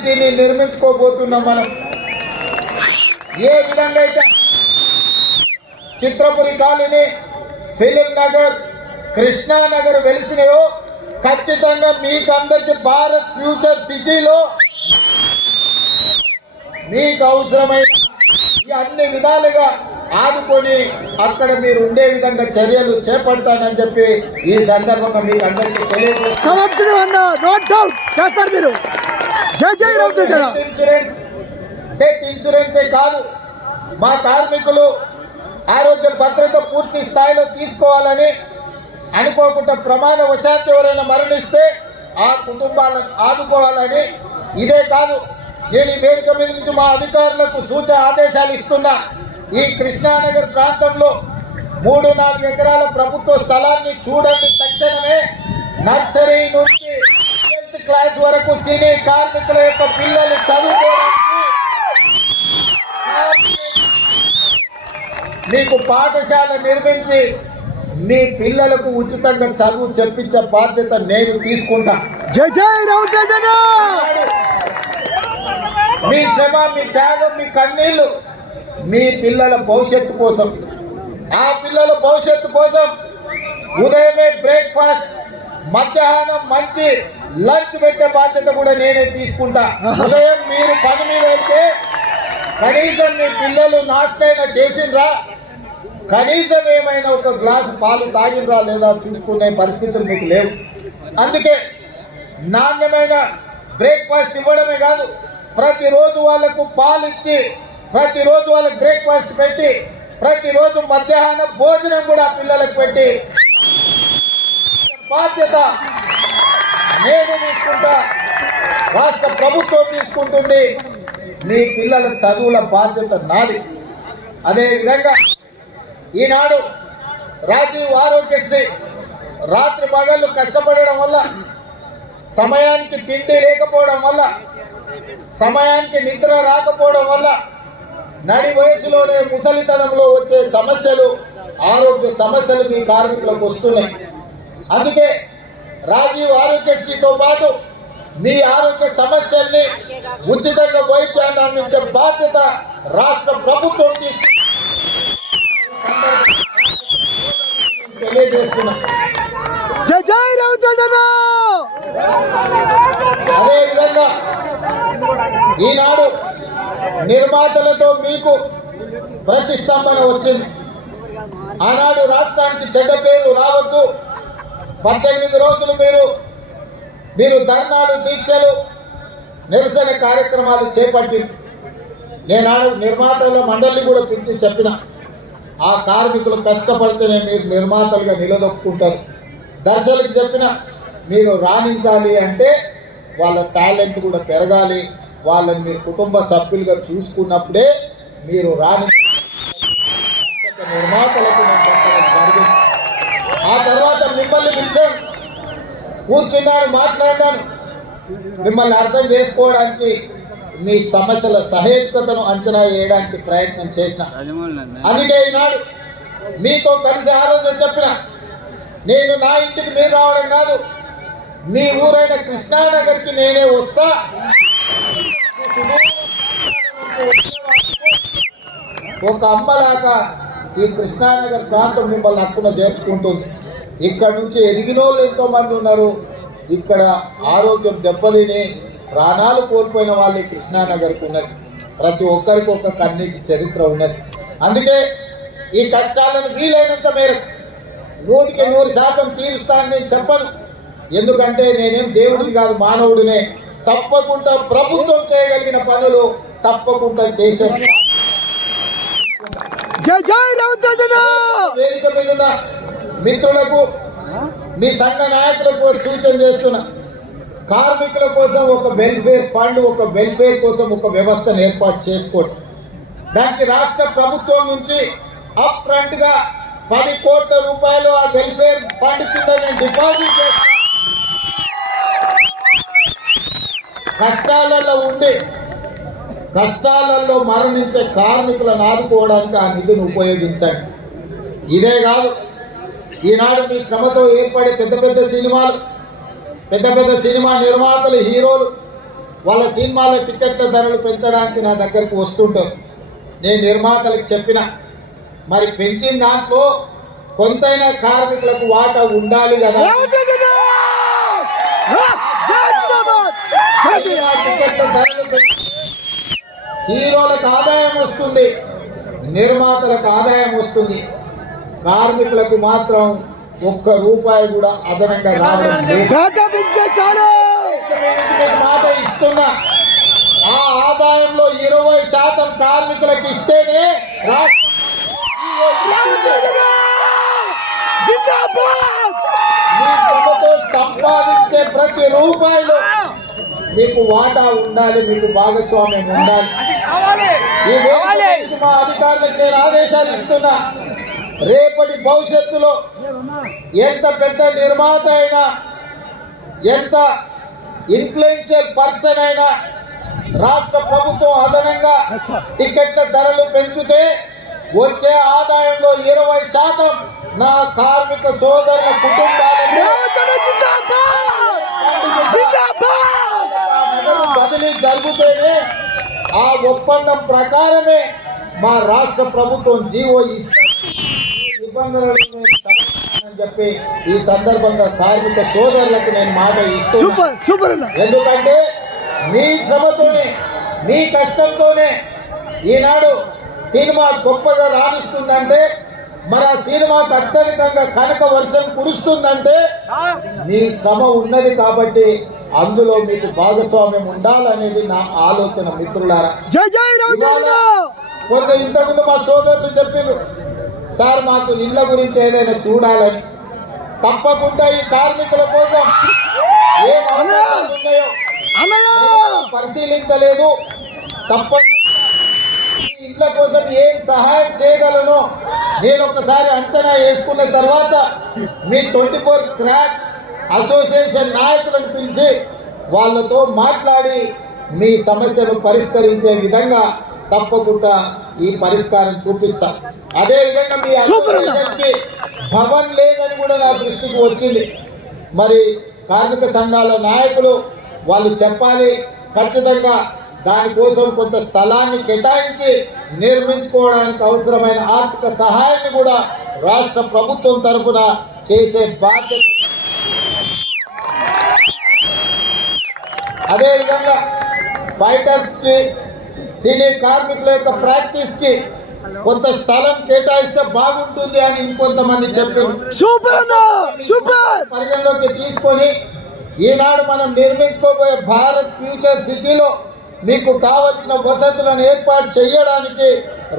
సిటీని నిర్మించుకోబోతున్నాం మనం. ఏ విధంగా అయితే చిత్రపురి కాలనీ, ఫిలిం నగర్, కృష్ణానగర్ వెలిసినాయో ఖచ్చితంగా మీకు అందరికి భారత్ ఫ్యూచర్ సిటీలో మీకు అవసరమైన ఈ అన్ని విధాలుగా ఆదుకొని అక్కడ మీరు ఉండే విధంగా చర్యలు చేపడతానని చెప్పి ఈ సందర్భంగా మీకు అందరికీ డెత్ ఇన్సూరెన్సే కాదు, మా కార్మికులు ఆరోగ్య భద్రత పూర్తి స్థాయిలో తీసుకోవాలని, అనుకోకుండా ప్రమాదవశాత్తు ఎవరైనా మరణిస్తే ఆ కుటుంబాలను ఆదుకోవాలని. ఇదే కాదు, నేను ఈ వేదిక మీద నుంచి మా అధికారులకు సూచన ఆదేశాలు ఇస్తున్నా. ఈ కృష్ణానగర్ ప్రాంతంలో 3-4 ఎకరాల ప్రభుత్వ స్థలాన్ని చూడండి. తక్షణమే నర్సరీ నుంచి 10th క్లాస్ వరకు సినీ కార్మికుల యొక్క పిల్లలు చదువుకోవడానికి మీకు పాఠశాల నిర్మించి మీ పిల్లలకు ఉచితంగా చదువు చెప్పించే బాధ్యత నేను తీసుకుంటా. మీ శ్రమ, మీ త్యాగం, మీ కన్నీళ్లు మీ పిల్లల భవిష్యత్తు కోసం, ఆ పిల్లల భవిష్యత్తు కోసం ఉదయమే బ్రేక్ఫాస్ట్, మధ్యాహ్నం మంచి లంచ్ పెట్టే బాధ్యత కూడా నేనే తీసుకుంటా. ఉదయం మీరు పని మీద అయితే కనీసం మీ పిల్లలు నాష్టైనా చేసిండ్రా, కనీసం ఏమైనా ఒక గ్లాసు పాలు తాగిండ్రా లేదా చూసుకునే పరిస్థితులు మీకు లేవు. అందుకే నాణ్యమైన బ్రేక్ఫాస్ట్ ఇవ్వడమే కాదు, ప్రతిరోజు వాళ్ళకు పాలు ఇచ్చి, ప్రతిరోజు వాళ్ళకి బ్రేక్ఫాస్ట్ పెట్టి, ప్రతిరోజు మధ్యాహ్నం భోజనం కూడా పిల్లలకు పెట్టి బాధ్యత నేను తీసుకుంటా, రాష్ట్ర ప్రభుత్వం తీసుకుంటుంది. మీ పిల్లల చదువుల బాధ్యత నాది. అదేవిధంగా ఈనాడు రాజీవ్ ఆరోగ్యశ్రీ రాత్రి పగళ్ళు కష్టపడడం వల్ల, సమయానికి తిండి లేకపోవడం వల్ల, సమయానికి నిద్ర రాకపోవడం వల్ల నడి వయసులోనే ముసలితనంలో వచ్చే సమస్యలు, ఆరోగ్య సమస్యలు మీ కార్మికులకు వస్తున్నాయి. అందుకే రాజీవ్ ఆరోగ్యశ్రీతో పాటు మీ ఆరోగ్య సమస్యల్ని ఉచితంగా వైద్యాన్ని అందించే బాధ్యత రాష్ట్ర ప్రభుత్వం తెలియజేస్తున్నా. అదేవిధంగా ఈనాడు నిర్మాతలతో మీకు ప్రతిష్టంభన వచ్చింది. ఆనాడు రాష్ట్రానికి చెడ్డ పేరు రావద్దు, 18 రోజులు మీరు ధర్నాలు, దీక్షలు, నిరసన కార్యక్రమాలు చేపట్టి, నేనాడు నిర్మాతల మండలిని కూడా పిలిచి చెప్పిన, ఆ కార్మికులు కష్టపడితేనే మీరు నిర్మాతలుగా నిలదొక్కుంటారు. దర్శకులకు చెప్పిన, మీరు రాణించాలి అంటే వాళ్ళ టాలెంట్ కూడా పెరగాలి, వాళ్ళని మీరు కుటుంబ సభ్యులుగా చూసుకున్నప్పుడే మీరు నిర్మాతలకు జరిగింది. ఆ తర్వాత మిమ్మల్ని పిలిచాను, కూర్చున్నాను, మాట్లాడాను, మిమ్మల్ని అర్థం చేసుకోవడానికి, మీ సమస్యల సహేతుకతను అంచనా వేయడానికి ప్రయత్నం చేసిన. అందుకే ఈనాడు మీతో కలిసి ఆ రోజు చెప్పిన, నేను నా ఇంటికి మీరు రావడం కాదు, మీ ఊరైన కృష్ణానగర్కి నేనే వస్తా. ఒక అమ్మలాగా ఈ కృష్ణానగర్ ప్రాంతం మిమ్మల్ని అక్కున చేర్చుకుంటుంది. ఇక్కడ నుంచి ఎదిగిన వాళ్ళు ఎంతో మంది ఉన్నారు. ఇక్కడ ఆరోగ్యం దెబ్బతిని ప్రాణాలు కోల్పోయిన వాళ్ళు కృష్ణానగర్కి ఉన్నది. ప్రతి ఒక్కరికి ఒక కన్నీటి చరిత్ర ఉన్నది. అందుకే ఈ కష్టాలను వీలైనంత మేరకు 100% తీరుస్తానని నేను చెప్పను. ఎందుకంటే నేనేం దేవుడిని కాదు, మానవుడినే. తప్పకుండా ప్రభుత్వం చేయగలిగిన పనులు తప్పకుండా చేసే వేదిక మీద మిత్రులకు, మీ సంఘ నాయకులకు సూచన చేస్తున్నా, కార్మికుల కోసం ఒక వెల్ఫేర్ ఫండ్, ఒక వెల్ఫేర్ కోసం ఒక వ్యవస్థను ఏర్పాటు చేసుకోండి. దానికి రాష్ట్ర ప్రభుత్వం నుంచి అప్ ఫ్రంట్ గా 10 కోట్ల రూపాయలు ఆ వెల్ఫేర్ ఫండ్ కింద నేను డిపాజిట్ చేస్తాను. కష్టాలలో ఉండి కష్టాలలో మరణించే కార్మికులను ఆదుకోవడానికి ఆ నిధిని ఉపయోగించండి. ఇదే కాదు, ఈనాడు మీ శ్రమతో ఏర్పడే పెద్ద పెద్ద సినిమా నిర్మాతలు, హీరోలు వాళ్ళ సినిమాల టికెట్ల ధరలు పెంచడానికి నా దగ్గరికి వస్తుంటారు. నేను నిర్మాతలకు చెప్పిన, మరి పెంచిన దాంట్లో కొంతైనా కార్మికులకు వాటా ఉండాలి కదా. టికెట్ల ధరలు హీరోలకు ఆదాయం వస్తుంది, నిర్మాతలకు ఆదాయం వస్తుంది, కార్మికులకు మాత్రం ఒక్క రూపాయి కూడా అదనంగా రావడం లేదు. మాట ఇస్తున్నా, ఆ ఆదాయంలో 20% కార్మికులకు ఇస్తేనే మీ శ్రమతో సంపాదించే ప్రతి రూపాయిలో మీకు వాటా ఉండాలి, మీకు భాగస్వామ్యం ఉండాలి. ఈ వేదిక మా అధికారులకు నేను ఆదేశాలు ఇస్తున్నా, రేపటి భవిష్యత్తులో ఎంత పెద్ద నిర్మాత అయినా, ఎంత ఇన్ఫ్లుయెన్షియల్ పర్సన్ అయినా రాష్ట్ర ప్రభుత్వం అదనంగా టికెట్ల ధరలు పెంచితే వచ్చే ఆదాయంలో 20% నా కార్మిక సోదరుల కుటుంబాలకు బదిలీ జరిగితేనే ఆ ఒప్పందం ప్రకారమే మా రాష్ట్ర ప్రభుత్వం జీవో ఇస్తుంది. నిబంధనలు చెప్పి ఈ సందర్భంగా కార్మిక సోదరులకు నేను మాట ఇస్తున్నాను. ఎందుకంటే మీ శ్రమతోనే, మీ కష్టంతోనే ఈనాడు సినిమా గొప్పగా రాణిస్తుందంటే, మన సినిమాకు అత్యధికంగా కనక వర్షం కురుస్తుందంటే మీ శ్రమ ఉన్నది కాబట్టి అందులో మీకు భాగస్వామ్యం ఉండాలనేది నా ఆలోచన. మిత్రులారా, కొంత ఇంతకుముందు మా సోదరులు చెప్పారు, సార్ మాకు ఇళ్ళ గురించి ఏదైనా చూడాలని. తప్పకుండా ఈ కార్మికుల కోసం ఏం అవకాశాలు ఉన్నాయో పరిశీలించలేదు. తప్పకుండా ఇళ్ళ కోసం ఏం సహాయం చేయగలను నేను ఒకసారి అంచనా వేసుకున్న తర్వాత మీ 24 క్రాఫ్ట్స్ అసోసియేషన్ నాయకులను పిలిచి వాళ్ళతో మాట్లాడి మీ సమస్యను పరిష్కరించే విధంగా తప్పకుండా ఈ పరిష్కారం చూపిస్తాం. అదేవిధంగా మీ అసోసియేషన్కి భవన్ లేదని కూడా నా దృష్టికి వచ్చింది. మరి కార్మిక సంఘాల నాయకులు వాళ్ళు చెప్పాలి, ఖచ్చితంగా దానికోసం కొంత స్థలాన్ని కేటాయించి నిర్మించుకోవడానికి అవసరమైన ఆర్థిక సహాయాన్ని కూడా రాష్ట్ర ప్రభుత్వం తరఫున చేసే బాధ్యత. అదేవిధంగా ఫైటర్స్కి, సినీ కార్మికుల యొక్క ప్రాక్టీస్కి కొంత స్థలం కేటాయిస్తే బాగుంటుంది అని ఇంకొంతమంది చెప్పారు. పరిగణలోకి తీసుకొని ఈనాడు మనం నిర్మించుకోబోయే భారత్ ఫ్యూచర్ సిటీలో మీకు కావలసిన వసతులను ఏర్పాటు చేయడానికి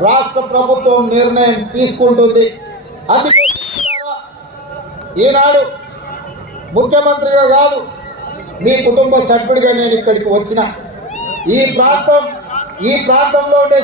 రాష్ట్ర ప్రభుత్వం నిర్ణయం తీసుకుంటుంది. అందుకే ఈనాడు ముఖ్యమంత్రిగా కాదు, మీ కుటుంబ సభ్యుడిగా నేను ఇక్కడికి వచ్చిన. ఈ ప్రాంతంలో ఉండే